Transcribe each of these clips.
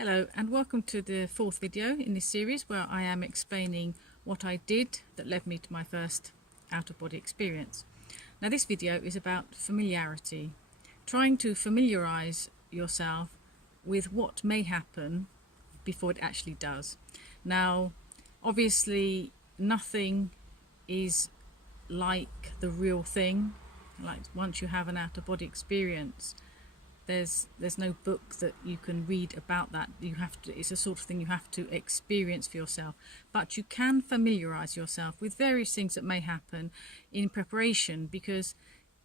Hello and welcome to the fourth video in this series where I am explaining what I did that led me to my first out-of-body experience. Now this video is about familiarity, trying to familiarize yourself with what may happen before it actually does. Now obviously nothing is like the real thing, like once you have an out-of-body experience there's no book that you can read about that. It's a sort of thing you have to experience for yourself, but you can familiarize yourself with various things that may happen in preparation, because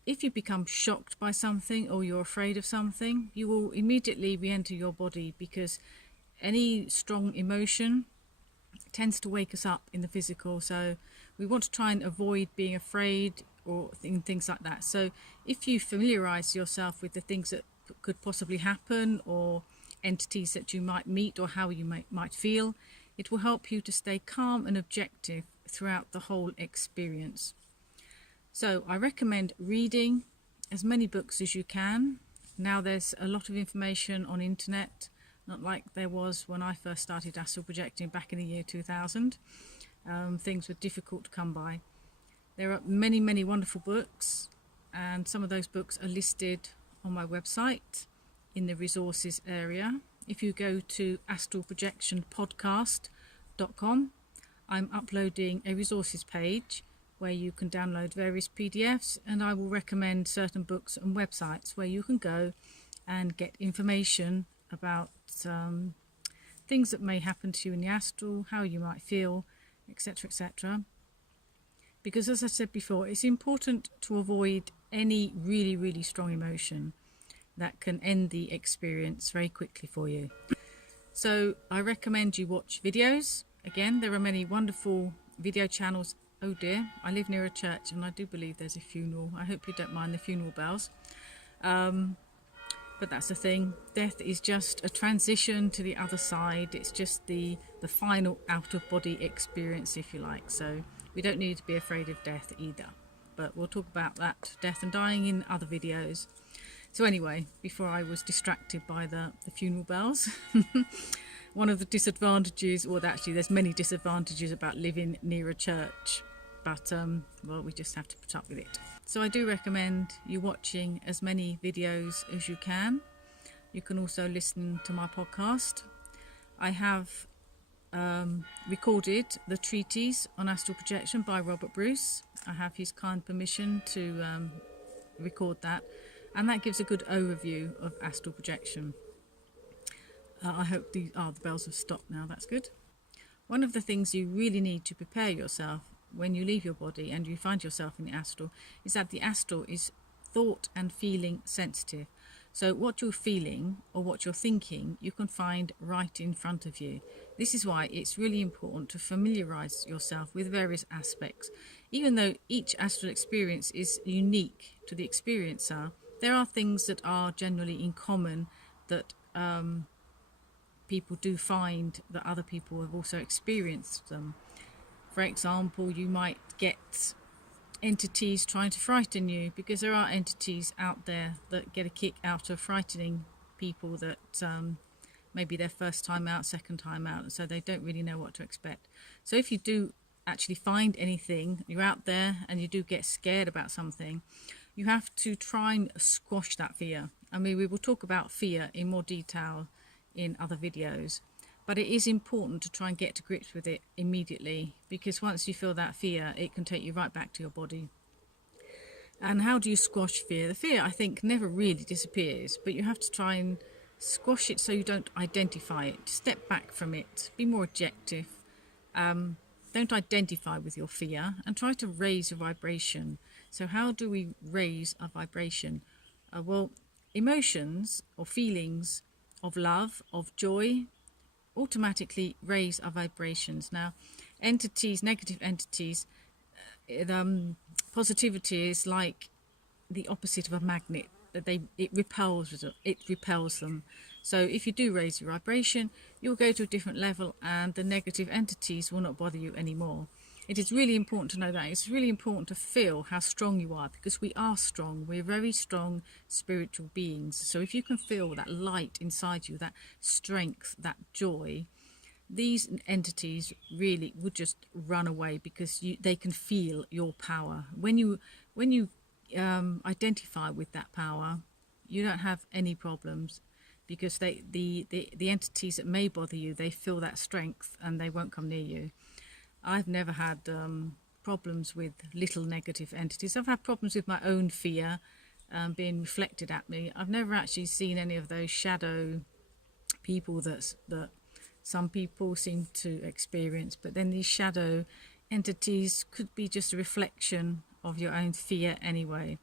if you become shocked by something or you're afraid of something, you will immediately re-enter your body, because any strong emotion tends to wake us up in the physical. So we want to try and avoid being afraid or things like that. So if you familiarize yourself with the things that could possibly happen or entities that you might meet or how you might feel, it will help you to stay calm and objective throughout the whole experience. So I recommend reading as many books as you can. Now there's a lot of information on internet, not like there was when I first started astral projecting back in the year 2000. Things were difficult to come by. There are many wonderful books, and some of those books are listed on my website in the resources area. If you go to astralprojectionpodcast.com, I'm uploading a resources page where you can download various PDFs, and I will recommend certain books and websites where you can go and get information about things that may happen to you in the astral, how you might feel, etc, etc. Because as I said before, it's important to avoid any really strong emotion that can end the experience very quickly for you. So I recommend you watch videos. Again, there are many wonderful video channels. Oh dear, I live near a church and I do believe there's a funeral. I hope you don't mind the funeral bells. But that's the thing. Death is just a transition to the other side. It's just the final out-of-body experience, if you like. So we don't need to be afraid of death either. But we'll talk about that, death and dying, in other videos. So anyway, before I was distracted by the funeral bells, one of the disadvantages, well actually there's many disadvantages about living near a church, but well, we just have to put up with it. So I do recommend you watching as many videos as you can. You can also listen to my podcast. I have recorded the treatise on astral projection by Robert Bruce. I have his kind permission to record that, and that gives a good overview of astral projection. I hope the bells have stopped now, that's good. One of the things you really need to prepare yourself when you leave your body and you find yourself in the astral is that the astral is thought and feeling sensitive. So what you're feeling or what you're thinking, you can find right in front of you. This is why it's really important to familiarize yourself with various aspects. Even though each astral experience is unique to the experiencer, there are things that are generally in common that people do find that other people have also experienced them. For example, you might get entities trying to frighten you, because there are entities out there that get a kick out of frightening people that maybe their first time out, second time out, and so they don't really know what to expect. So if you do actually find anything, you're out there and you do get scared about something, you have to try and squash that fear. I mean, we will talk about fear in more detail in other videos, but it is important to try and get to grips with it immediately, because once you feel that fear, it can take you right back to your body. And how do you squash fear? The fear, I think, never really disappears, but you have to try and squash it so you don't identify it. Step back from it, be more objective. Don't identify with your fear, and try to raise your vibration. So how do we raise our vibration? Well, emotions or feelings of love, of joy, automatically raise our vibrations. Now, entities, negative entities, positivity is like the opposite of a magnet. It repels them. So if you do raise your vibration, you'll go to a different level, and the negative entities will not bother you anymore. It is really important to know that. It's really important to feel how strong you are, because we are strong. We're very strong spiritual beings. So if you can feel that light inside you, that strength, that joy, these entities really would just run away, because they can feel your power. When you identify with that power, you don't have any problems, because the entities that may bother you, they feel that strength and they won't come near you. I've never had problems with little negative entities. I've had problems with my own fear being reflected at me. I've never actually seen any of those shadow people that some people seem to experience. But then these shadow entities could be just a reflection of your own fear anyway.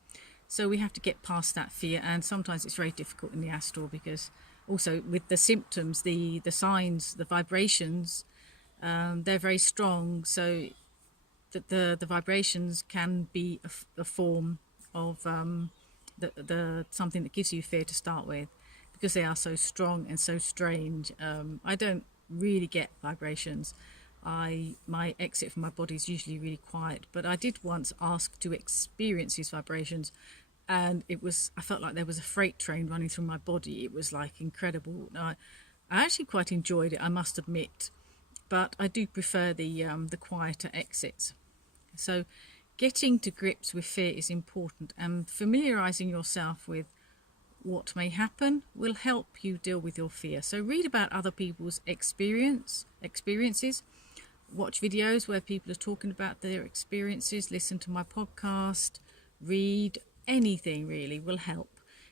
So we have to get past that fear, and sometimes it's very difficult in the astral, because also with the symptoms, the signs, the vibrations, they're very strong, so that the vibrations can be a form of the something that gives you fear to start with, because they are so strong and so strange. I don't really get vibrations. My exit from my body is usually really quiet, but I did once ask to experience these vibrations, and I felt like there was a freight train running through my body. It was like incredible. I actually quite enjoyed it, I must admit, but I do prefer the quieter exits. So getting to grips with fear is important, and familiarizing yourself with what may happen will help you deal with your fear. So read about other people's experiences, watch videos where people are talking about their experiences, listen to my podcast, read anything really will help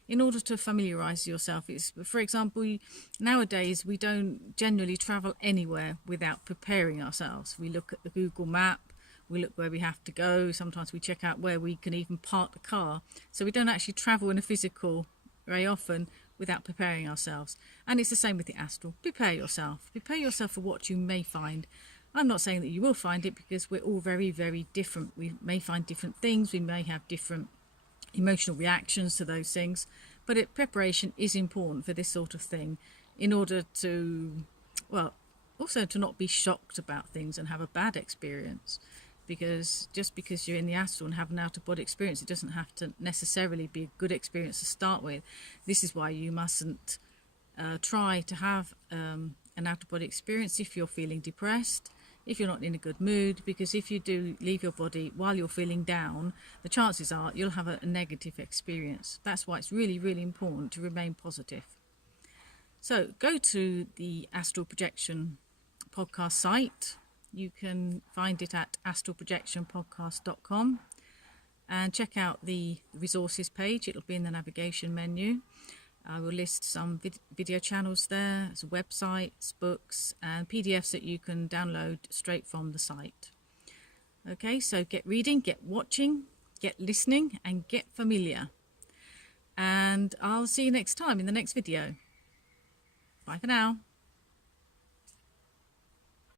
in order to familiarize yourself. For example, nowadays we don't generally travel anywhere without preparing ourselves. We look at the Google map, we look where we have to go, sometimes we check out where we can even park the car. So we don't actually travel in a physical very often without preparing ourselves. And it's the same with the astral. Prepare yourself for what you may find. I'm not saying that you will find it, because we're all very, very different. We may find different things, we may have different emotional reactions to those things, but preparation is important for this sort of thing, in order to, well, also to not be shocked about things and have a bad experience. Because just because you're in the astral and have an out-of-body experience, it doesn't have to necessarily be a good experience to start with. This is why you mustn't try to have an out-of-body experience if you're feeling depressed, if you're not in a good mood, because if you do leave your body while you're feeling down, the chances are you'll have a negative experience. That's why it's really, really important to remain positive. So go to the Astral Projection podcast site. You can find it at astralprojectionpodcast.com, and check out the resources page. It'll be in the navigation menu. I will list some video channels there, some websites, books, and PDFs that you can download straight from the site. Okay, so get reading, get watching, get listening, and get familiar. And I'll see you next time in the next video. Bye for now.